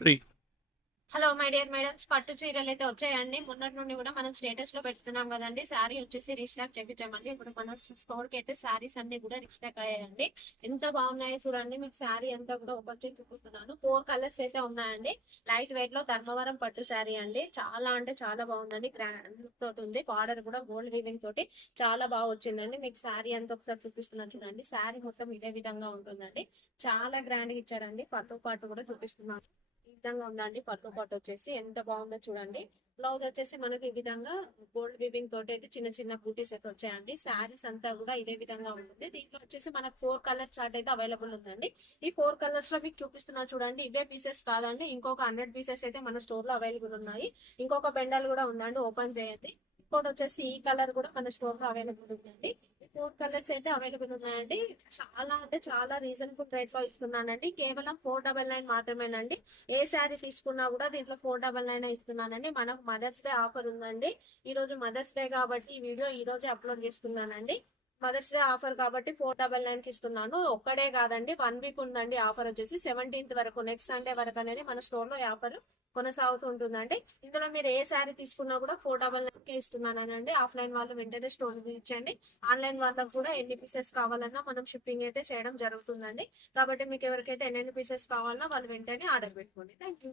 Three. Hello my dear madams, పట్టు చీరలు అయితే వచ్చాయండి. మొన్నటి నుండి కూడా మనం స్టేటస్ లో పెడుతున్నాం కదండి. శారీ వచ్చేసి రీస్టాక్ చేపించామండి. ఇప్పుడు మన స్టోర్ కి అయితే శారీస్ అన్ని కూడా రీస్టాక్ అయ్యాయండి. ఎంత బాగున్నాయో చూడండి. మీకు శారీ అంతా కూడా ఓపెన్ చేసి చూపిస్తున్నాను. 4 కలర్స్ అయితే ఉన్నాయండి. లైట్ వెయిట్ లో ధర్మవరం పట్టు శారీ అండి. చాలా అంటే చాలా బాగుందండి. గ్రాండ్ తోటి ఉంది. బార్డర్ కూడా గోల్డ్ వీవింగ్ తోటి చాలా బాగా వచ్చిందండి. మీకు శారీ అంతా ఒకసారి చూపిస్తున్నాను చూడండి. శారీ మొత్తం ఇదే విధంగా ఉంటుందండి. చాలా గ్రాండ్ గా ఇచ్చాడండి. పట్టు పాటు కూడా చూపిస్తున్నాను. ఈ విధంగా ఉందండి. పట్టు పాటు వచ్చేసి ఎంత బాగుందో చూడండి. బ్లౌజ్ వచ్చేసి మనకి ఈ విధంగా గోల్డ్ వీవింగ్ తోటి అయితే చిన్న చిన్న బూటీస్ అయితే వచ్చాయండి. శారీస్ అంతా కూడా ఇదే విధంగా ఉంటుంది. దీంట్లో వచ్చేసి మనకు 4 కలర్ చార్ట్ అయితే అవైలబుల్ ఉందండి. ఈ 4 కలర్స్ లో మీకు చూపిస్తున్నా చూడండి. ఇవే పీసెస్ కాదండి, ఇంకొక 100 పీసెస్ అయితే మన స్టోర్ లో అవైలబుల్ ఉన్నాయి. ఇంకొక బెండల్ కూడా ఉందండి, ఓపెన్ చేయండి. ఇంకోటి వచ్చేసి ఈ కలర్ కూడా మన స్టోర్ లో అవైలబుల్ ఉందండి. 4 కలర్స్ అయితే అవైలబుల్ ఉన్నాయండి. చాలా అంటే చాలా రీజనబుల్ రేట్ లో ఇస్తున్నానండి. కేవలం 499 మాత్రమేనండి. ఏ శారీ తీసుకున్నా కూడా దీంట్లో 499 ఇస్తున్నానండి. మనకు మదర్స్ డే ఆఫర్ ఉందండి. ఈ రోజు మదర్స్ డే కాబట్టి ఈ వీడియో ఈ రోజే అప్లోడ్ చేస్తున్నానండి. మదర్స్ డే ఆఫర్ కాబట్టి 499 కి ఇస్తున్నాను. ఒక్కడే కాదండి, 1 వీక్ ఉందండి ఆఫర్ వచ్చేసి 17th వరకు, నెక్స్ట్ సండే వరకు అనేది మన స్టోర్ లో ఈ ఆఫర్ కొనసాగుతూ ఉంటుందండి. ఇందులో మీరు ఏ శారీ తీసుకున్నా కూడా 499 కే ఇస్తున్నానండి. ఆఫ్లైన్ వాళ్ళు వెంటనే స్టోర్ ఇచ్చండి. ఆన్లైన్ వాళ్ళకు కూడా ఎన్ని పీసెస్ కావాలన్నా మనం షిప్పింగ్ అయితే చేయడం జరుగుతుందండి. కాబట్టి మీకు ఎవరికైతే ఎన్ని పీసెస్ కావాలన్నా వాళ్ళు వెంటనే ఆర్డర్ పెట్టుకోండి. Thank you.